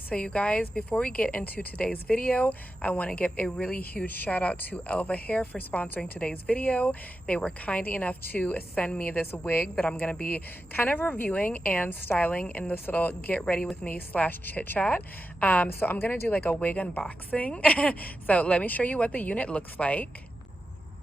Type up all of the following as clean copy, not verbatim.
So you guys, before we get into today's video, I want to give a really huge shout out to Elva Hair for sponsoring today's video. They were kind enough to send me this wig that I'm going to be kind of reviewing and styling in this little get ready with me / chit chat. So I'm going to do like a wig unboxing. So let me show you what the unit looks like.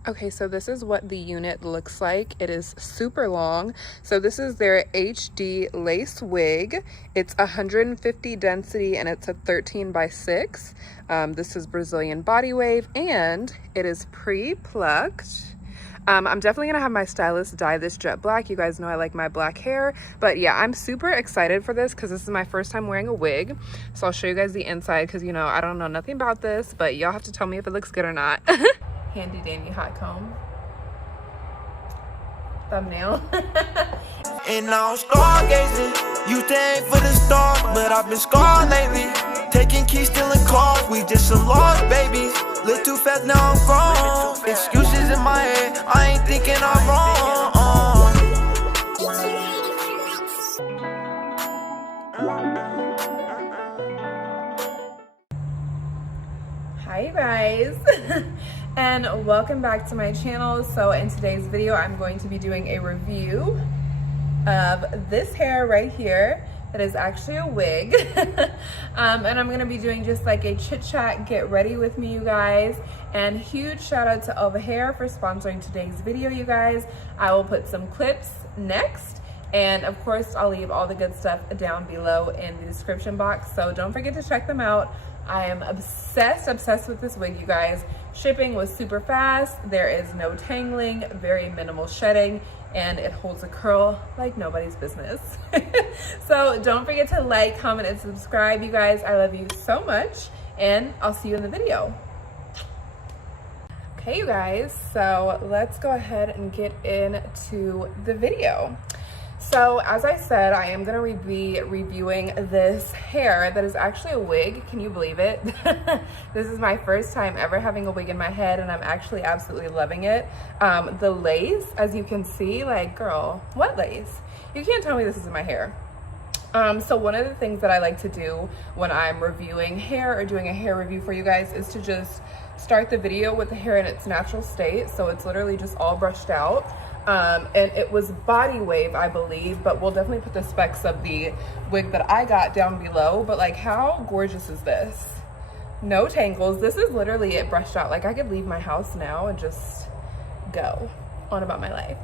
Okay, so this is what the unit looks like. It is super long. So this is their HD lace wig. It's 150 density and it's a 13x6. This is Brazilian body wave and it is pre-plucked. I'm definitely gonna have my stylist dye this jet black. You guys know I like my black hair, but yeah, I'm super excited for this because this is my first time wearing a wig. So I'll show you guys the inside because, you know, I don't know nothing about this, but y'all have to tell me if it looks good or not. Handy dandy hot comb. Thumbnail. And now I'm stargazing. You think for the stars, but I've been scarred lately. Taking keys, stealing cars. We just some lost babies. Live too fast, now I'm grown. Excuses in my head. I ain't thinking I'm wrong. Hi you guys. And welcome back to my channel. So in today's video, I'm going to be doing a review of this hair right here. That is actually a wig. And I'm gonna be doing just like a chit chat, get ready with me, you guys. And huge shout out to Elva Hair for sponsoring today's video, you guys. I will put some clips next. And of course, I'll leave all the good stuff down below in the description box. So don't forget to check them out. I am obsessed with this wig, you guys. Shipping was super fast. There is no tangling, very minimal shedding, and it holds a curl like nobody's business. So don't forget to like, comment, and subscribe, you guys. I love you so much, and I'll see you in the video. Okay, you guys, so let's go ahead and get into the video. So as I said, I am going to be reviewing this hair that is actually a wig. Can you believe it? This is my first time ever having a wig in my head, and I'm actually absolutely loving it. The lace, as you can see, like, girl, what lace? You can't tell me this isn't my hair. So one of the things that I like to do when I'm reviewing hair or doing a hair review for you guys is to just start the video with the hair in its natural state. So it's literally just all brushed out. And it was body wave, I believe, but we'll definitely put the specs of the wig that I got down below. But like, how gorgeous is this? No tangles. This is literally it brushed out. Like, I could leave my house now and just go on about my life.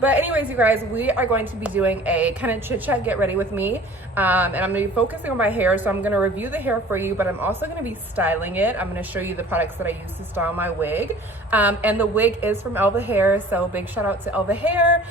But anyways, you guys, we are going to be doing a kind of chit chat, get ready with me. And I'm going to be focusing on my hair. So I'm going to review the hair for you, but I'm also going to be styling it. I'm going to show you the products that I use to style my wig. And the wig is from Elva Hair. So big shout out to Elva Hair.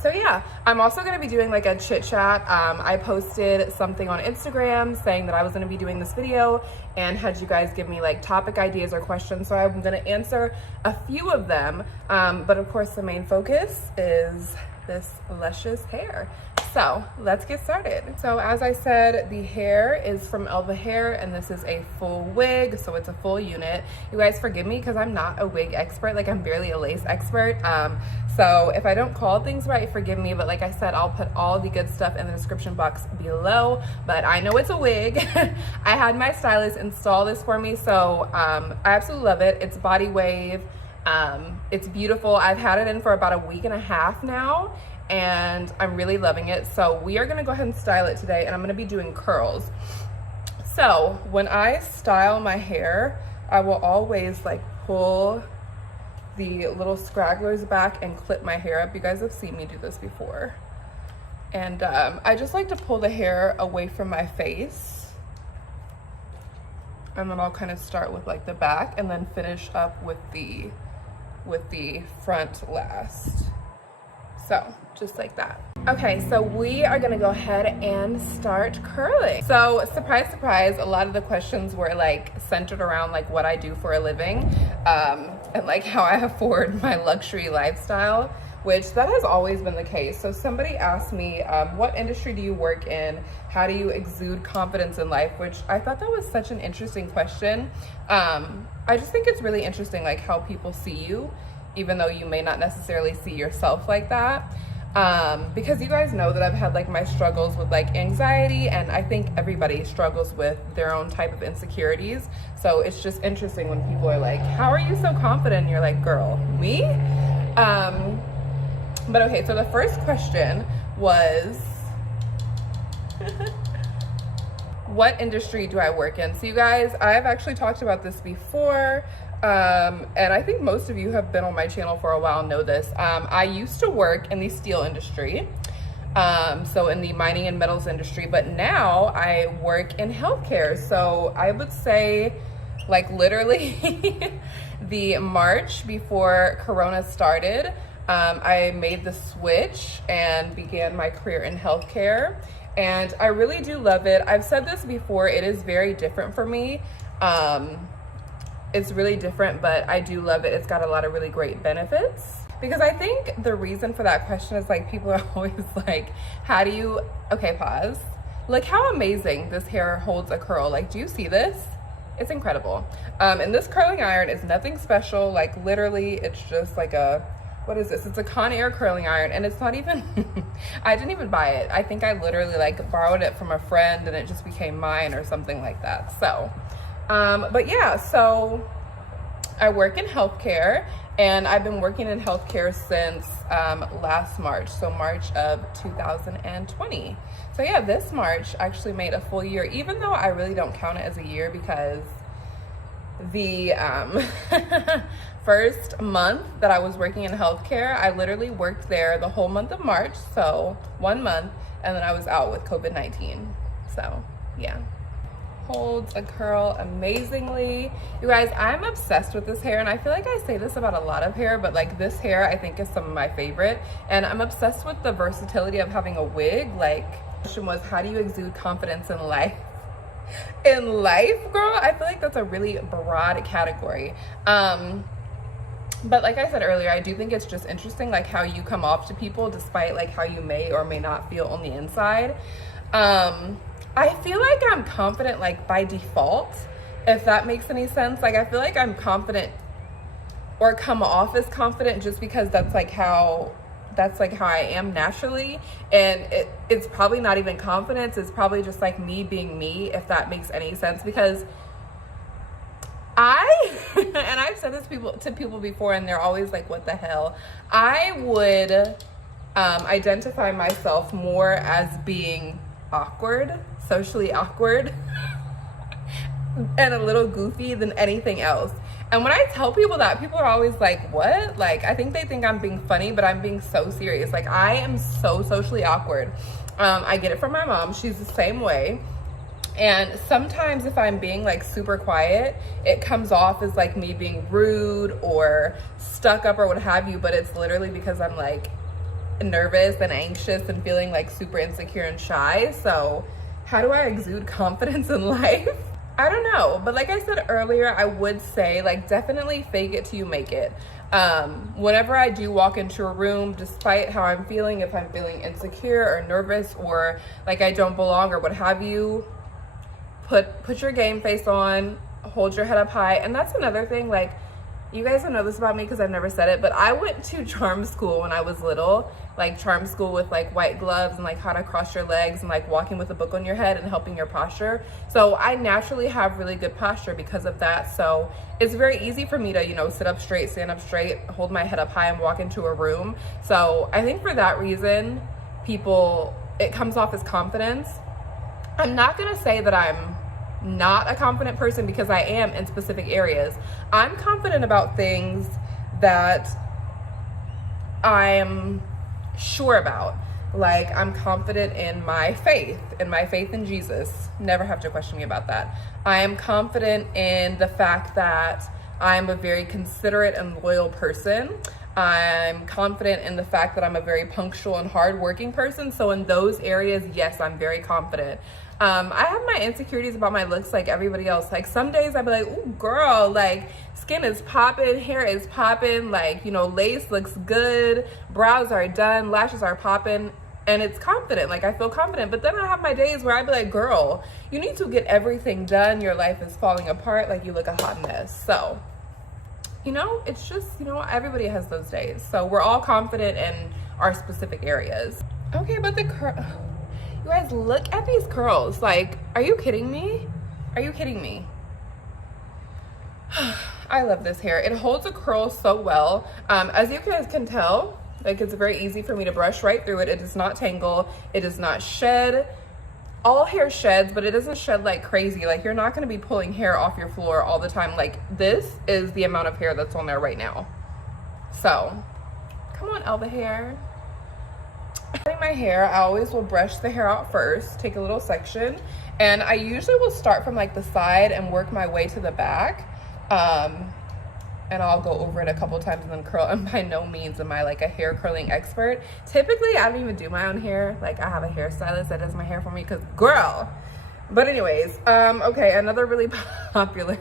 So yeah, I'm also going to be doing like a chit chat. I posted something on Instagram saying that I was going to be doing this video and had you guys give me like topic ideas or questions. So I'm going to answer a few of them. But of course the main focus is this luscious hair. So let's get started. So as I said, the hair is from Elva Hair and this is a full wig. So it's a full unit. You guys forgive me because I'm not a wig expert. Like, I'm barely a lace expert. So if I don't call things right, forgive me. But like I said, I'll put all the good stuff in the description box below. But I know it's a wig. I had my stylist install this for me. So I absolutely love it. It's body wave. It's beautiful. I've had it in for about a week and a half now, and I'm really loving it. So we are gonna go ahead and style it today, and I'm gonna be doing curls. So when I style my hair, I will always like pull the little scragglers back and clip my hair up. You guys have seen me do this before. And I just like to pull the hair away from my face. And then I'll kind of start with like the back and then finish up with the front last. So just like that. Okay, so we are gonna go ahead and start curling. So surprise, surprise, a lot of the questions were like centered around like what I do for a living, and like how I afford my luxury lifestyle, which that has always been the case. So somebody asked me, what industry do you work in? How do you exude confidence in life? Which I thought that was such an interesting question. I just think it's really interesting like how people see you, even though you may not necessarily see yourself like that. because you guys know that I've had like my struggles with like anxiety, and I think everybody struggles with their own type of insecurities. So it's just interesting when people are like, how are you so confident? And you're like, girl, me? But okay, so the first question was, what industry do I work in? So you guys, I've actually talked about this before. And I think most of you have been on my channel for a while know this. I used to work in the steel industry, so in the mining and metals industry, but now I work in healthcare. So I would say like literally the March before Corona started, I made the switch and began my career in healthcare. And I really do love it. I've said this before, it is very different for me. It's really different, but I do love it. It's got a lot of really great benefits. Because I think the reason for that question is like, people are always like, how do you, okay, pause. Look how amazing this hair holds a curl. Like, do you see this? It's incredible. And this curling iron is nothing special. Like literally, it's just like a, what is this? It's a Conair curling iron, and it's not even, I didn't even buy it. I think I literally like borrowed it from a friend and it just became mine or something like that. So, but yeah, so I work in healthcare, and I've been working in healthcare since last March, so March of 2020. So yeah, this March actually made a full year, even though I really don't count it as a year because the first month that I was working in healthcare, I literally worked there the whole month of March, so 1 month, and then I was out with COVID-19. So yeah, holds a curl amazingly. You guys, I'm obsessed with this hair, and I feel like I say this about a lot of hair, but like this hair I think is some of my favorite, and I'm obsessed with the versatility of having a wig. Like, the question was, how do you exude confidence in life? In life, girl, I feel like that's a really broad category. But like I said earlier, I do think it's just interesting like how you come off to people despite like how you may or may not feel on the inside. I feel like I'm confident like by default, if that makes any sense. Like I feel like I'm confident or come off as confident just because that's like how I am naturally. And it's probably not even confidence, it's probably just like me being me, if that makes any sense. Because and I've said this to people before, and they're always like, what the hell? I would identify myself more as being awkward, socially awkward, and a little goofy than anything else. And when I tell people that, people are always like, what? Like, I think they think I'm being funny, but I'm being so serious. Like, I am so socially awkward. I get it from my mom. She's the same way. And sometimes if I'm being like super quiet, it comes off as like me being rude or stuck up or what have you, but it's literally because I'm like nervous and anxious and feeling like super insecure and shy. So how do I exude confidence in life? I don't know, but like I said earlier, I would say like definitely fake it till you make it. Whenever I do walk into a room, despite how I'm feeling, if I'm feeling insecure or nervous or like I don't belong or what have you, put your game face on, hold your head up high. And that's another thing, like, you guys don't know this about me because I've never said it, but I went to charm school when I was little, like charm school with like white gloves and like how to cross your legs and like walking with a book on your head and helping your posture. So I naturally have really good posture because of that. So it's very easy for me to, you know, sit up straight, stand up straight, hold my head up high and walk into a room. So I think for that reason, it comes off as confidence. I'm not gonna say that I'm not a confident person because I am in specific areas. I'm confident about things that I'm sure about. Like, I'm confident in my faith in Jesus. Never have to question me about that. I am confident in the fact that I'm a very considerate and loyal person. I'm confident in the fact that I'm a very punctual and hardworking person. So in those areas, yes, I'm very confident. I have my insecurities about my looks like everybody else. Like some days I'd be like, ooh, girl, like skin is popping, hair is popping, like, you know, lace looks good, brows are done, lashes are popping, and it's confident. Like I feel confident. But then I have my days where I'd be like, girl, you need to get everything done. Your life is falling apart. Like you look a hot mess. So, you know, it's just, you know, everybody has those days. So we're all confident in our specific areas. Okay, but the curl, you guys, look at these curls. Like, are you kidding me? Are you kidding me? I love this hair. It holds a curl so well. As you guys can tell, like, it's very easy for me to brush right through it. It does not tangle. It does not shed. All hair sheds, but it doesn't shed like crazy. Like, you're not going to be pulling hair off your floor all the time. Like, this is the amount of hair that's on there right now. So, come on, Elva Hair. Cutting my hair, I always will brush the hair out first, take a little section, and I usually will start from like the side and work my way to the back. And I'll go over it a couple times and then curl. And by no means am I like a hair curling expert. Typically, I don't even do my own hair. Like, I have a hairstylist that does my hair for me, because girl. But anyways, okay, another really popular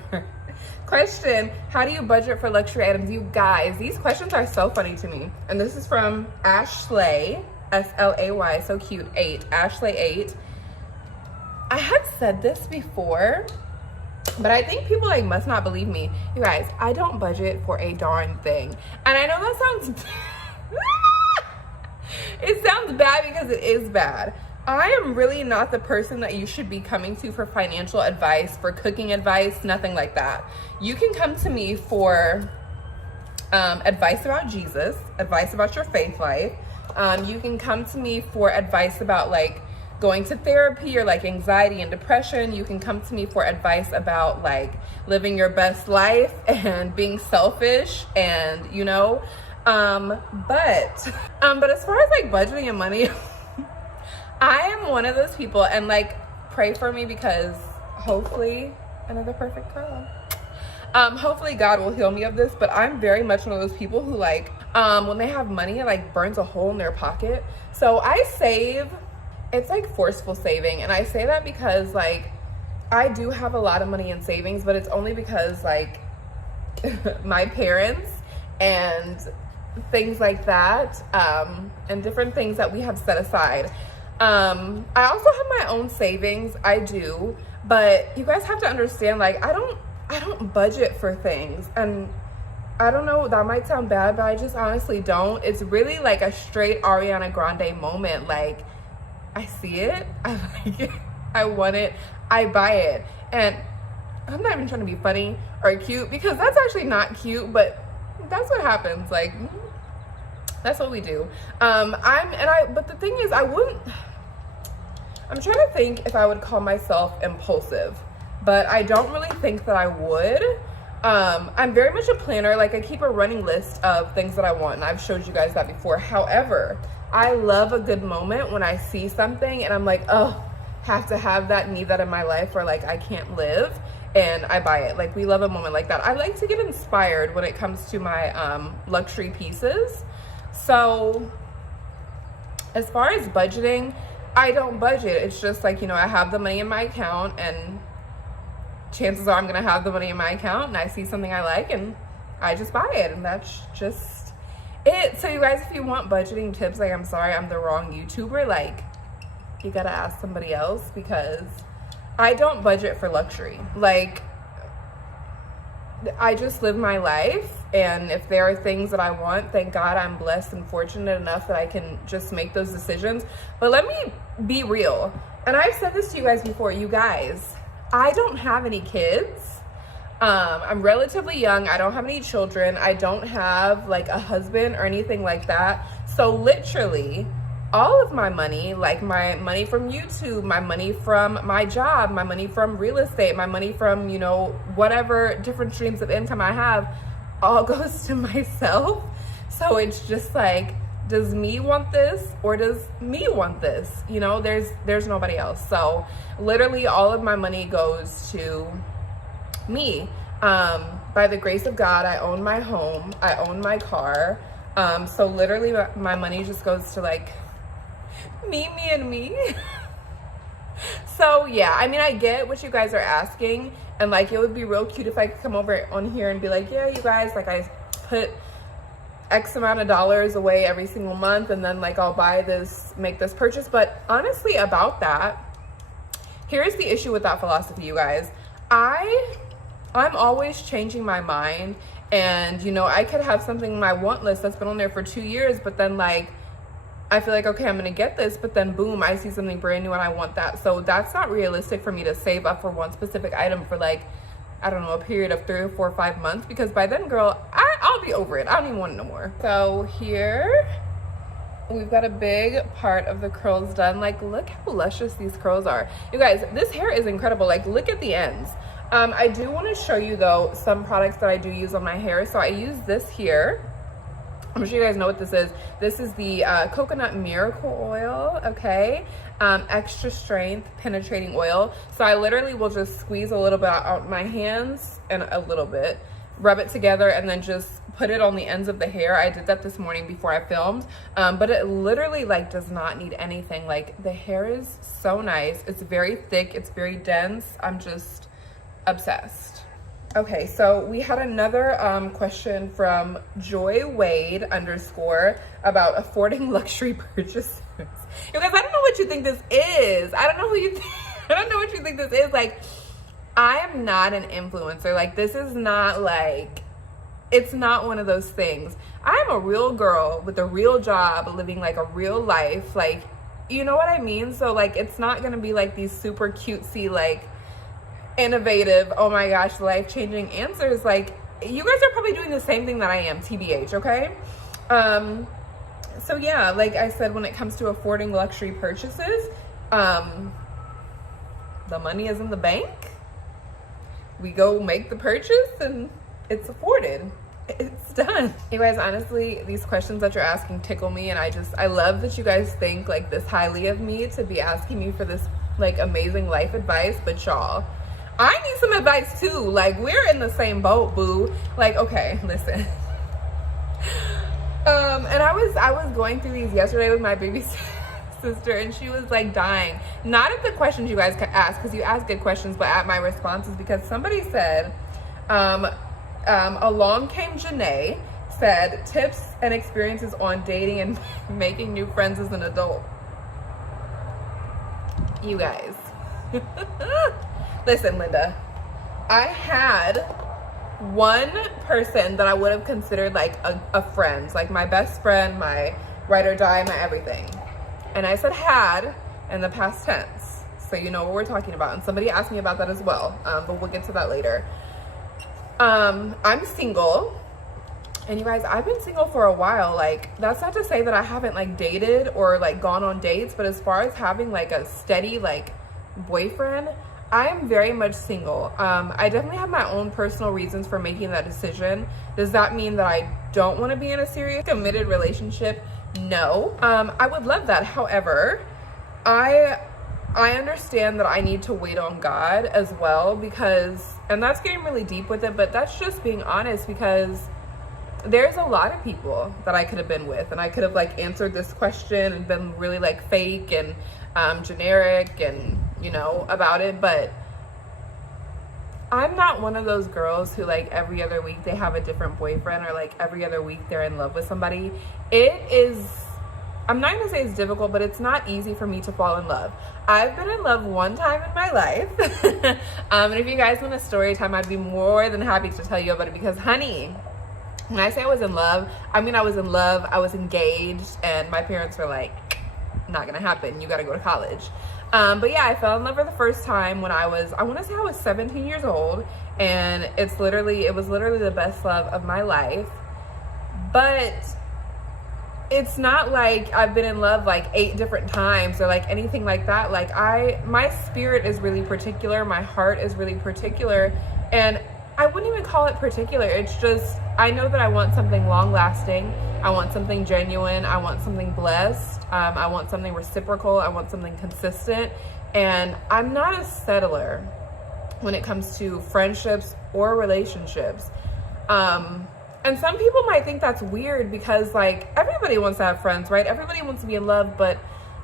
question. How do you budget for luxury items? You guys, these questions are so funny to me. And this is from Ashley, S-L-A-Y, so cute, 8, Ashley 8. I had said this before, but I think people like must not believe me. You guys, I don't budget for a darn thing. And I know that sounds it sounds bad, because it is bad. I am really not the person that you should be coming to for financial advice, for cooking advice, nothing like that. You can come to me for advice about Jesus, advice about your faith life. You can come to me for advice about like going to therapy or like anxiety and depression. You can come to me for advice about like living your best life and being selfish, and you know, but as far as like budgeting and money, I am one of those people, and like, pray for me, because hopefully, another perfect girl, hopefully God will heal me of this, but I'm very much one of those people who like, when they have money, it like burns a hole in their pocket. So I save. It's like forceful saving, and I say that because like, I do have a lot of money in savings, but it's only because like my parents and things like that, and different things that we have set aside. I also have my own savings, I do, but you guys have to understand, like, I don't budget for things, and I don't know, that might sound bad, but I just honestly don't. It's really like a straight Ariana Grande moment. Like, I see it, I like it, I want it, I buy it. And I'm not even trying to be funny or cute, because that's actually not cute, but that's what happens. Like, that's what we do. But the thing is, I'm trying to think if I would call myself impulsive, but I don't really think that I would. I'm very much a planner. Like, I keep a running list of things that I want, and I've showed you guys that before. However, I love a good moment when I see something and I'm like, oh, have to have that, need that in my life, or like I can't live, and I buy it. Like, we love a moment like that. I like to get inspired when it comes to my luxury pieces. So as far as budgeting, I don't budget. It's just like, you know, I have the money in my account, and chances are I'm gonna have the money in my account, and I see something I like and I just buy it, and that's just it. So you guys, if you want budgeting tips, like, I'm sorry, I'm the wrong YouTuber. Like, you gotta ask somebody else, because I don't budget for luxury. Like, I just live my life, and if there are things that I want, thank God I'm blessed and fortunate enough that I can just make those decisions. But let me be real, and I've said this to you guys before, you guys, I don't have any kids. I'm relatively young. I don't have any children. I don't have like a husband or anything like that. So literally all of my money, like my money from YouTube, my money from my job, my money from real estate, my money from, you know, whatever different streams of income I have, all goes to myself. So it's just like, does me want this, or does me want this? You know, there's nobody else. So literally all of my money goes to me. By the grace of God, I own my home, I own my car. So literally my money just goes to like me and me. So yeah, I mean, I get what you guys are asking, and like, it would be real cute if I could come over on here and be like, yeah, you guys, like, I put X amount of dollars away every single month, and then like, I'll buy this, make this purchase. But honestly, about that, here's the issue with that philosophy, you guys. I'm always changing my mind, and you know, I could have something in my want list that's been on there for 2 years, but then like I feel like, okay, I'm gonna get this, but then boom, I see something brand new and I want that. So that's not realistic for me to save up for one specific item for like, I don't know, a period of 3 or 4 or 5 months, because by then, girl, I'll be over it. I don't even want it no more. So here we've got a big part of the curls done. Like, look how luscious these curls are. You guys, this hair is incredible. Like, look at the ends. I do want to show you though some products that I do use on my hair. So I use this here. I'm sure you guys know what this is. This is the coconut miracle oil, okay? Extra strength penetrating oil. So I literally will just squeeze a little bit out my hands and a little bit, rub it together, and then just put it on the ends of the hair. I did that this morning before I filmed, but it literally like does not need anything. Like, the hair is so nice. It's very thick, it's very dense. I'm just obsessed. Okay, so we had another question from Joy Wade _ about affording luxury purchases. You guys, I don't know what you think this is. I don't know who you I don't know what you think this is. Like, I am not an influencer. Like, this is not like, it's not one of those things. I'm a real girl with a real job, living like a real life. Like, you know what I mean? So like, it's not gonna be like these super cutesy, like innovative, oh my gosh, life-changing answers. Like, you guys are probably doing the same thing that I am, TBH, okay? So yeah, like I said, when it comes to affording luxury purchases, the money is in the bank. We go make the purchase and it's afforded. It's done. You guys, honestly, these questions that you're asking tickle me, and I love that you guys think like this highly of me to be asking me for this like amazing life advice. But y'all, I need some advice too. Like, we're in the same boat, boo. Like, okay, listen. And I was going through these yesterday with my baby sister, and she was like dying. Not at the questions you guys ask, because you ask good questions, but at my responses, because somebody said, along came Janae, said tips and experiences on dating and making new friends as an adult. You guys. Listen, Linda, I had one person that I would have considered like a friend, like my best friend, my ride or die, my everything. And I said had in the past tense, so you know what we're talking about. And somebody asked me about that as well, but we'll get to that later. I'm single, and you guys, I've been single for a while. Like, that's not to say that I haven't like dated or like gone on dates, but as far as having like a steady like boyfriend, I am very much single. I definitely have my own personal reasons for making that decision. Does that mean that I don't want to be in a serious committed relationship? No. I would love that. However, I understand that I need to wait on God as well, because, and that's getting really deep with it, but that's just being honest, because there's a lot of people that I could have been with, and I could have like answered this question and been really like fake and generic and, you know, about it. But I'm not one of those girls who like every other week they have a different boyfriend, or like every other week they're in love with somebody. It is, I'm not gonna say it's difficult, but it's not easy for me to fall in love. I've been in love one time in my life. And if you guys want a story time, I'd be more than happy to tell you about it, because honey, when I say I was in love, I mean I was in love, I was engaged, and my parents were like, not gonna happen, you gotta go to college. But yeah, I fell in love for the first time when I want to say I was 17 years old, and it was literally the best love of my life. But it's not like I've been in love like 8 different times or like anything like that. Like, my spirit is really particular, my heart is really particular, and I wouldn't even call it particular. It's just, I know that I want something long lasting. I want something genuine. I want something blessed. I want something reciprocal. I want something consistent. And I'm not a settler when it comes to friendships or relationships. And some people might think that's weird, because like everybody wants to have friends, right? Everybody wants to be in love, but,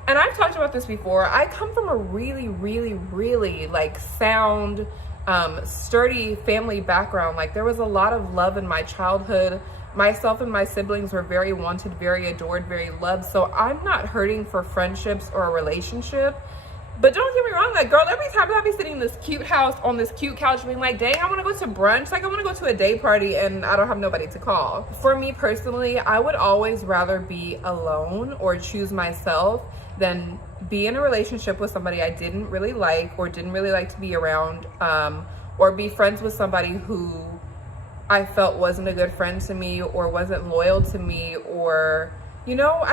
and I've talked about this before, I come from a really, really, really like sound, sturdy family background. Like, there was a lot of love in my childhood. Myself and my siblings were very wanted, very adored, very loved. So I'm not hurting for friendships or a relationship. But don't get me wrong, like, girl, every time I be sitting in this cute house on this cute couch being like, dang, I want to go to brunch. Like, I want to go to a day party and I don't have nobody to call. For me personally, I would always rather be alone or choose myself than be in a relationship with somebody I didn't really like or didn't really like to be around, or be friends with somebody who I felt wasn't a good friend to me or wasn't loyal to me, or, you know,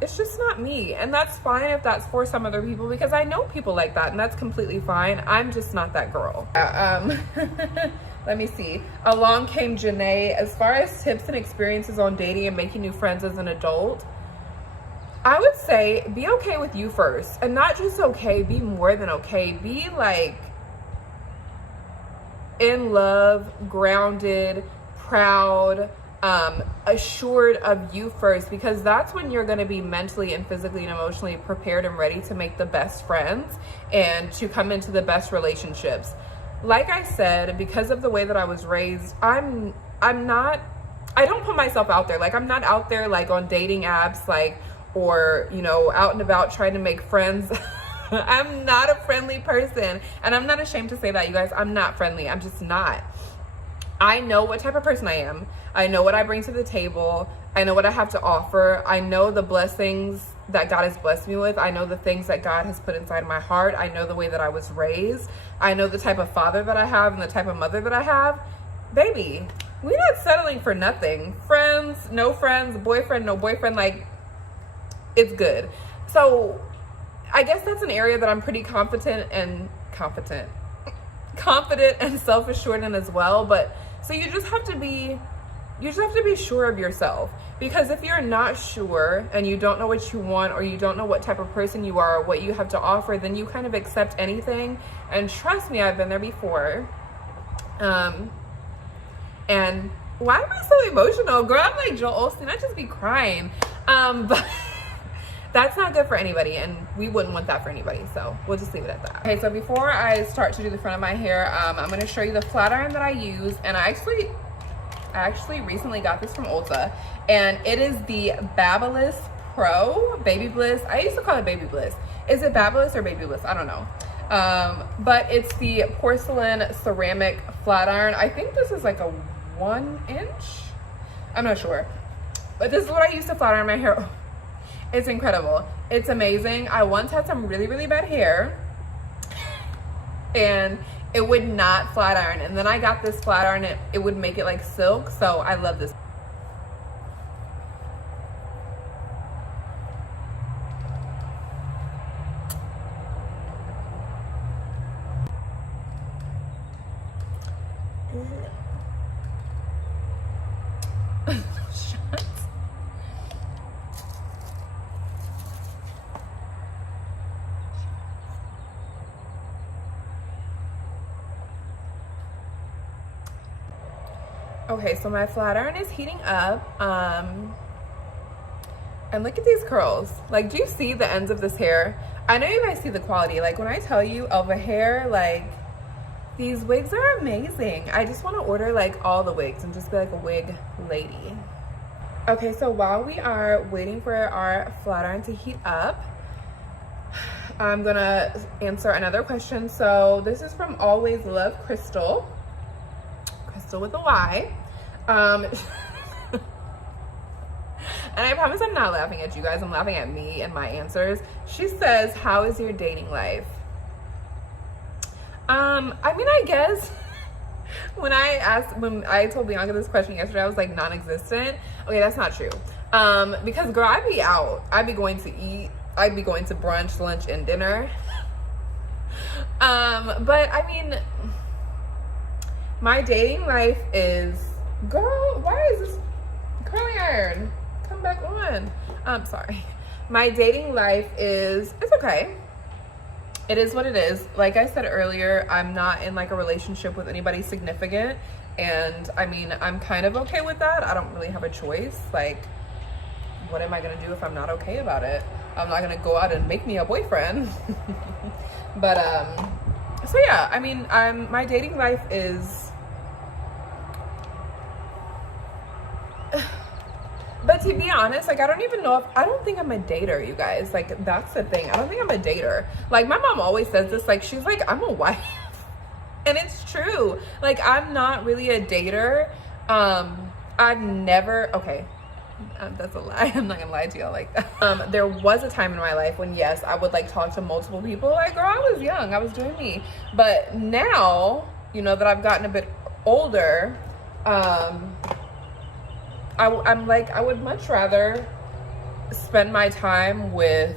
it's just not me. And that's fine if that's for some other people, because I know people like that and that's completely fine. I'm just not that girl. Let me see. Along came Janae. As far as tips and experiences on dating and making new friends as an adult, I would say be okay with you first. And not just okay, be more than okay. Be like in love, grounded, proud, assured of you first, because that's when you're going to be mentally and physically and emotionally prepared and ready to make the best friends and to come into the best relationships. Like I said, because of the way that I was raised, I don't put myself out there. Like, I'm not out there like on dating apps, like, or, you know, out and about trying to make friends. I'm not a friendly person, and I'm not ashamed to say that, you guys. I'm not friendly. I'm just not. I know what type of person I am. I know what I bring to the table. I know what I have to offer. I know the blessings that God has blessed me with. I know the things that God has put inside my heart. I know the way that I was raised. I know the type of father that I have and the type of mother that I have. Baby, we're not settling for nothing. Friends, no friends, boyfriend, no boyfriend, like, it's good. So I guess that's an area that I'm pretty confident and self-assured in as well. But so you just have to be sure of yourself, because if you're not sure and you don't know what you want, or you don't know what type of person you are or what you have to offer, then you kind of accept anything. And trust me, I've been there before. And why am I so emotional, girl? I'm like Joel Osteen. I just be crying. But that's not good for anybody, and we wouldn't want that for anybody, so we'll just leave it at that. Okay, so before I start to do the front of my hair, I'm going to show you the flat iron that I use. And I actually recently got this from Ulta, and it is the Babyliss Pro Baby Bliss. I used to call it Baby Bliss. Is it Babyliss or Baby Bliss? I don't know. But it's the porcelain ceramic flat iron. I think this is like a 1 inch. I'm not sure, but this is what I use to flat iron my hair. It's incredible. It's amazing. I once had some really, really bad hair and it would not flat iron. And then I got this flat iron and it would make it like silk. So I love this. Okay, so my flat iron is heating up. And look at these curls. Like, do you see the ends of this hair? I know you guys see the quality. Like, when I tell you Elva Hair, like, these wigs are amazing. I just want to order like all the wigs and just be like a wig lady. Okay, so while we are waiting for our flat iron to heat up, I'm gonna answer another question. So this is from Always Love Crystal. Crystal with a Y. And I promise I'm not laughing at you guys. I'm laughing at me and my answers. She says, how is your dating life? I mean, I guess when I told Bianca this question yesterday, I was like non-existent. Okay, that's not true. Because girl, I'd be out. I'd be going to eat. I'd be going to brunch, lunch, and dinner. But I mean, my dating life is, girl, why is this curling iron? Come back on. I'm sorry. My dating life is, it's okay. It is what it is. Like I said earlier, I'm not in like a relationship with anybody significant. And I mean, I'm kind of okay with that. I don't really have a choice. Like, what am I gonna do if I'm not okay about it? I'm not gonna go out and make me a boyfriend. But so yeah, I mean, my dating life is, but to be honest, like, I don't think I'm a dater, you guys. Like, that's the thing. I don't think I'm a dater. Like, my mom always says this, like, she's like, I'm a wife. And it's true. Like, I'm not really a dater. I've never, okay, that's a lie. I'm not gonna lie to y'all like that. There was a time in my life when, yes, I would like talk to multiple people. Like, girl, I was young, I was doing me. But now, you know, that I've gotten a bit older, I'm like, I would much rather spend my time with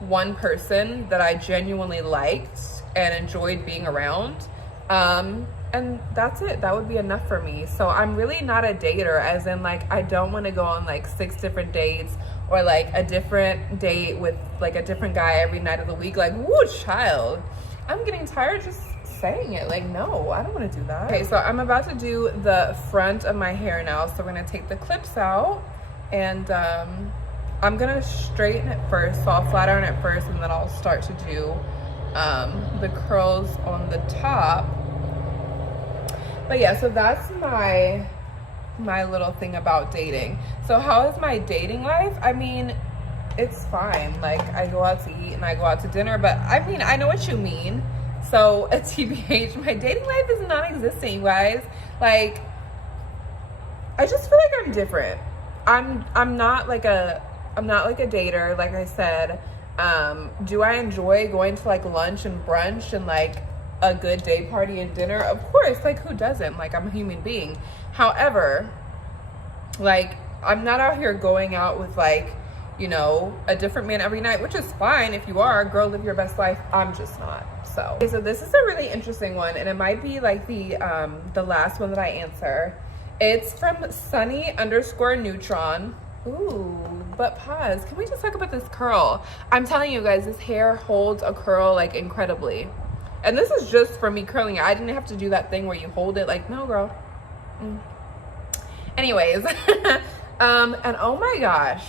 one person that I genuinely liked and enjoyed being around. And that's it. That would be enough for me. So I'm really not a dater, as in, like, I don't want to go on like 6 different dates or like a different date with like a different guy every night of the week. Like, woo, child. I'm getting tired just saying it. Like, no, I don't want to do that. Okay, so I'm about to do the front of my hair now. So we're going to take the clips out, and I'm going to straighten it first. So I'll flat iron it first, and then I'll start to do the curls on the top. But yeah, so that's my little thing about dating. So how is my dating life? I mean, it's fine. Like, I go out to eat and I go out to dinner, but I mean, I know what you mean. So at TBH, my dating life is non-existent, you guys. Like, I just feel like I'm different. I'm not like a dater, like I said. Do I enjoy going to like lunch and brunch and like a good day party and dinner? Of course, like, who doesn't? Like, I'm a human being. However, like, I'm not out here going out with like, you know, a different man every night, which is fine. If you are, girl, live your best life. I'm just not. So okay, so this is a really interesting one, and it might be like the last one that I answer. It's from Sunny_Neutron. Ooh, but pause. Can we just talk about this curl? I'm telling you guys, this hair holds a curl like incredibly. And this is just for me curling it. I didn't have to do that thing where you hold it. Like, no, girl. Anyways, and oh my gosh,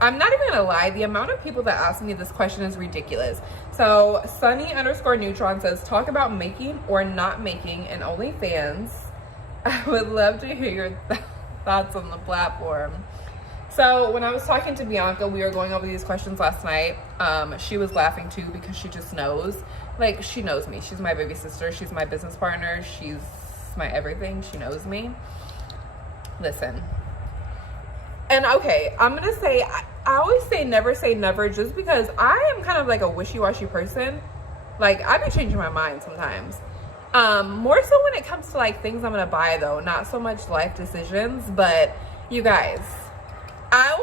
I'm not even gonna lie, the amount of people that ask me this question is ridiculous. So Sunny_Neutron says, talk about making or not making an OnlyFans. I would love to hear your thoughts on the platform. So when I was talking to Bianca, we were going over these questions last night. She was laughing too, because she just knows. Like, she knows me. She's my baby sister. She's my business partner. She's my everything. She knows me. Listen. And okay, I'm going to say, I always say never, just because I am kind of like a wishy-washy person. Like, I be changing my mind sometimes. More so when it comes to like things I'm going to buy, though. Not so much life decisions, but you guys, I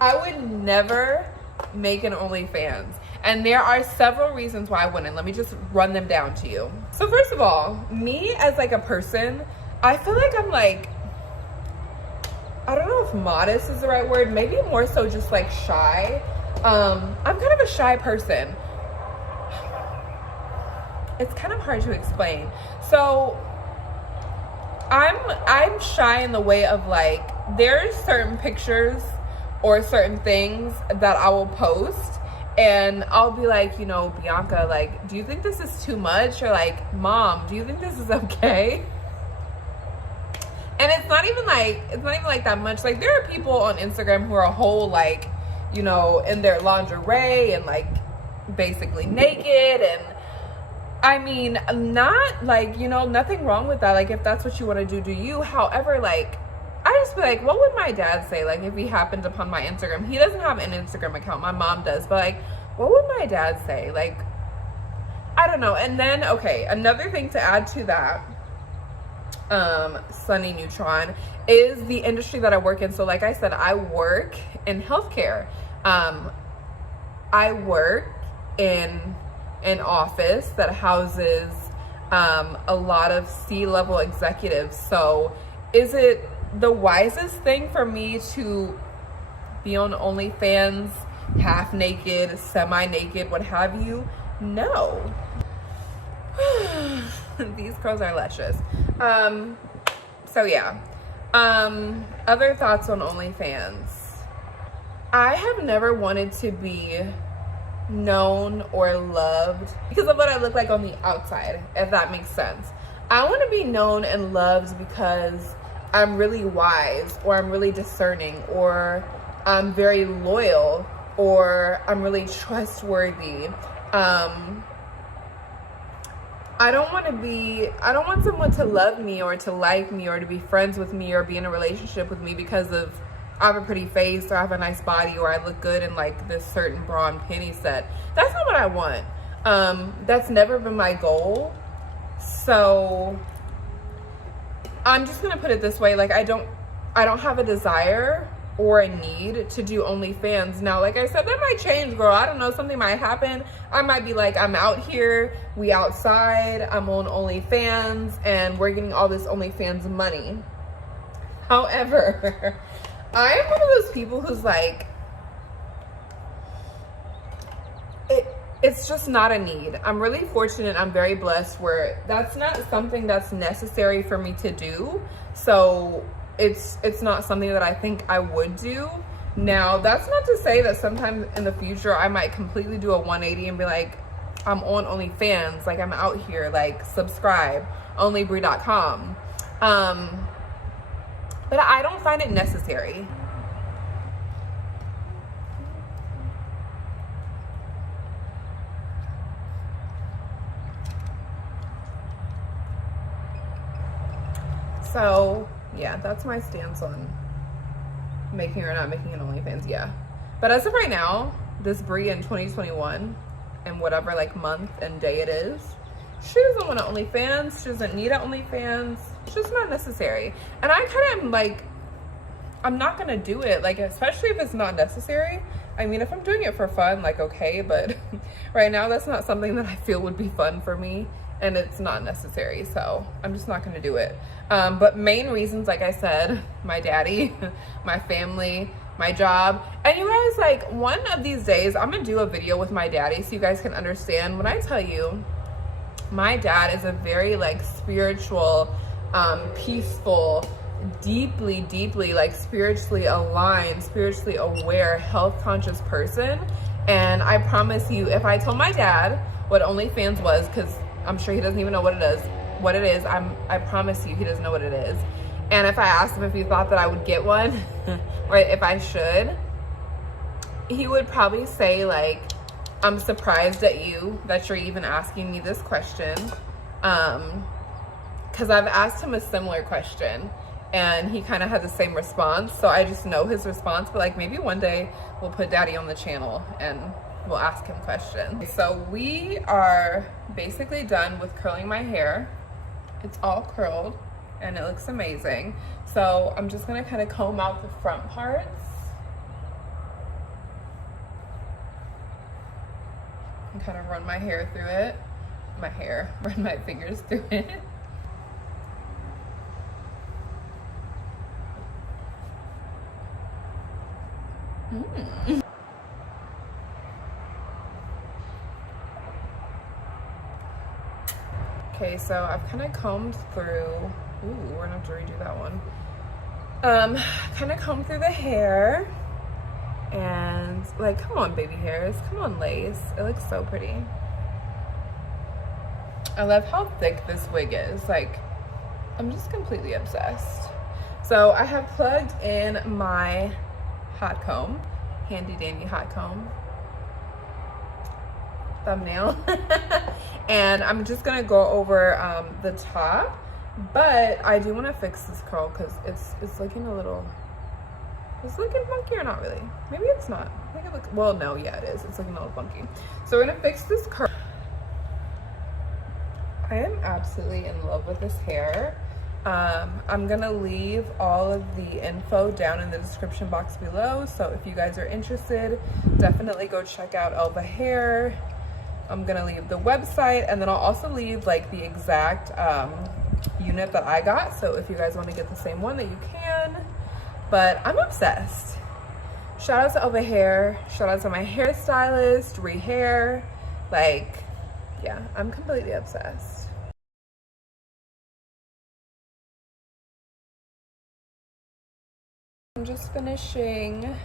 would never make an OnlyFans. And there are several reasons why I wouldn't. Let me just run them down to you. So first of all, me as like a person, I feel like I'm like, I don't know if modest is the right word. Maybe more so just like shy. I'm kind of a shy person. It's kind of hard to explain. So I'm shy in the way of like, there's certain pictures or certain things that I will post, and I'll be like, you know, Bianca, like, do you think this is too much? Or like, Mom, do you think this is okay? And it's not even like that much. Like, there are people on Instagram who are a whole, like, you know, in their lingerie and like basically naked. And I mean, not like, you know, nothing wrong with that. Like, if that's what you want to do, do you. However, like, I just feel like, what would my dad say, like, if he happened upon my Instagram? He doesn't have an Instagram account. My mom does. But, like, what would my dad say? Like, I don't know. And then, okay, another thing to add to that, Sunny Neutron, is the industry that I work in. So, like I said, I work in healthcare. I work in an office that houses a lot of C-level executives. So, is it the wisest thing for me to be on OnlyFans, half naked, semi-naked, what have you? No. These curls are luscious. So yeah. Other thoughts on OnlyFans. I have never wanted to be known or loved because of what I look like on the outside, if that makes sense. I want to be known and loved because I'm really wise, or I'm really discerning, or I'm very loyal, or I'm really trustworthy. I don't want someone to love me or to like me or to be friends with me or be in a relationship with me because of I have a pretty face or I have a nice body or I look good in like this certain bra and panty set. That's not what I want. That's never been my goal. So I'm just gonna put it this way, like I don't have a desire or a need to do OnlyFans. Now, like I said, that might change, girl. I don't know, something might happen. I might be like, I'm out here, we outside, I'm on OnlyFans, and we're getting all this OnlyFans money. However, I am one of those people who's like, it's just not a need. I'm really fortunate, I'm very blessed where that's not something that's necessary for me to do. So it's not something that I think I would do. Now, that's not to say that sometime in the future I might completely do a 180 and be like, I'm on OnlyFans, like I'm out here, like subscribe, onlybrie.com. But I don't find it necessary. So yeah, that's my stance on making or not making an OnlyFans. Yeah, but as of right now, this Brie in 2021 and whatever like month and day it is, she doesn't want an OnlyFans. She doesn't need an OnlyFans. It's just not necessary. And I kind of am like, I'm not gonna do it, like especially if it's not necessary. I mean, if I'm doing it for fun, like okay, but right now that's not something that I feel would be fun for me, and it's not necessary, so I'm just not gonna do it. But main reasons, like I said, my daddy, my family, my job. And you guys, like one of these days I'm gonna do a video with my daddy so you guys can understand. When I tell you, my dad is a very like spiritual, peaceful, deeply like spiritually aligned, spiritually aware, health conscious person. And I promise you, if I told my dad what OnlyFans was, because I'm sure he doesn't even know what it is, I promise you he doesn't know what it is. And if I asked him if he thought that I would get one or if I should, he would probably say like, I'm surprised at you that you're even asking me this question, because I've asked him a similar question and he kind of had the same response. So I just know his response, but like maybe one day we'll put daddy on the channel and we'll ask him questions. So we are basically done with curling my hair. It's all curled and it looks amazing. So I'm just gonna kind of comb out the front parts. And kind of run my hair through it. Run my fingers through it. Okay, so I've kind of combed through, we're gonna have to redo that one. Kind of combed through the hair and like, come on baby hairs, come on lace. It looks so pretty. I love how thick this wig is. Like, I'm just completely obsessed. So I have plugged in my hot comb, handy dandy hot comb. Thumbnail. And I'm just gonna go over the top, but I do want to fix this curl because it's looking a little, it's looking funky or not really. Maybe it's not. I think it looks, well no, yeah it is. It's looking a little funky. So we're gonna fix this curl. I am absolutely in love with this hair. I'm gonna leave all of the info down in the description box below, so if you guys are interested, definitely go check out Elva Hair. I'm gonna leave the website, and then I'll also leave like the exact unit that I got, so if you guys want to get the same one that you can. But I'm obsessed. Shout out to Elva Hair, shout out to my hairstylist, Rehair. Like, yeah, I'm completely obsessed. I'm just finishing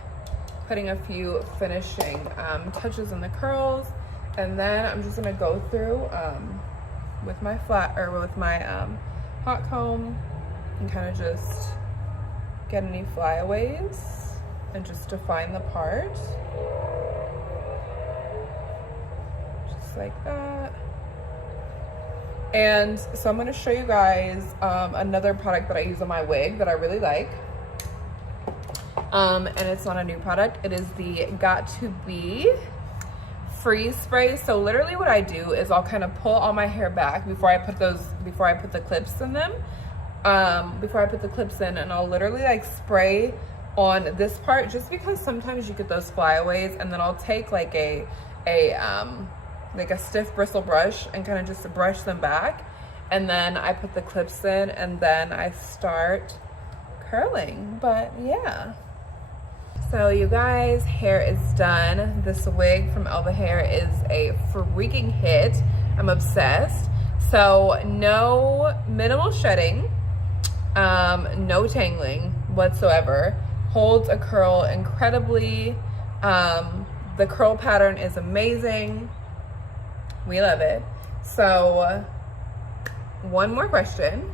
putting a few finishing touches in the curls, and then I'm just gonna go through with my hot comb and kind of just get any flyaways and just define the part. Just like that. And so I'm gonna show you guys another product that I use on my wig that I really like. And it's not a new product. It is the Got To Be freeze spray. So literally what I do is I'll kind of pull all my hair back before I put the clips in them. Before I put the clips in, and I'll literally like spray on this part, just because sometimes you get those flyaways, and then I'll take like a stiff bristle brush and kind of just brush them back, and then I put the clips in, and then I start curling. But yeah. So you guys, hair is done. This wig from Elva Hair is a freaking hit. I'm obsessed. So no minimal shedding, no tangling whatsoever. Holds a curl incredibly. The curl pattern is amazing. We love it. So one more question.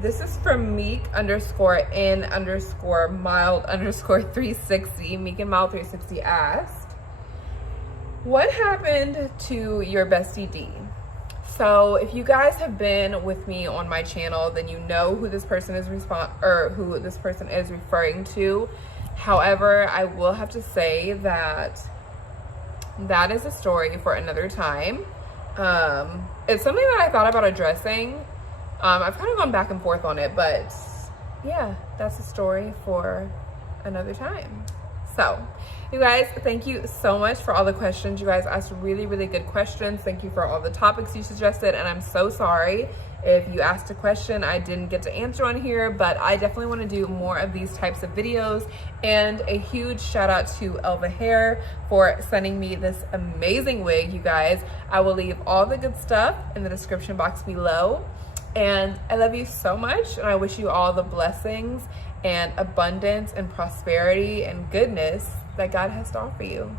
This is from Meek_in_mild_360. Meek and Mild 360 asked, what happened to your bestie D? So if you guys have been with me on my channel, then you know who this person is referring to. However, I will have to say that that is a story for another time. It's something that I thought about addressing. I've kind of gone back and forth on it, but yeah, that's a story for another time. So you guys, thank you so much for all the questions. You guys asked really, really good questions. Thank you for all the topics you suggested, and I'm so sorry if you asked a question I didn't get to answer on here, but I definitely want to do more of these types of videos. And a huge shout out to Elva Hair for sending me this amazing wig, you guys. I will leave all the good stuff in the description box below. And I love you so much, and I wish you all the blessings and abundance and prosperity and goodness that God has to offer you.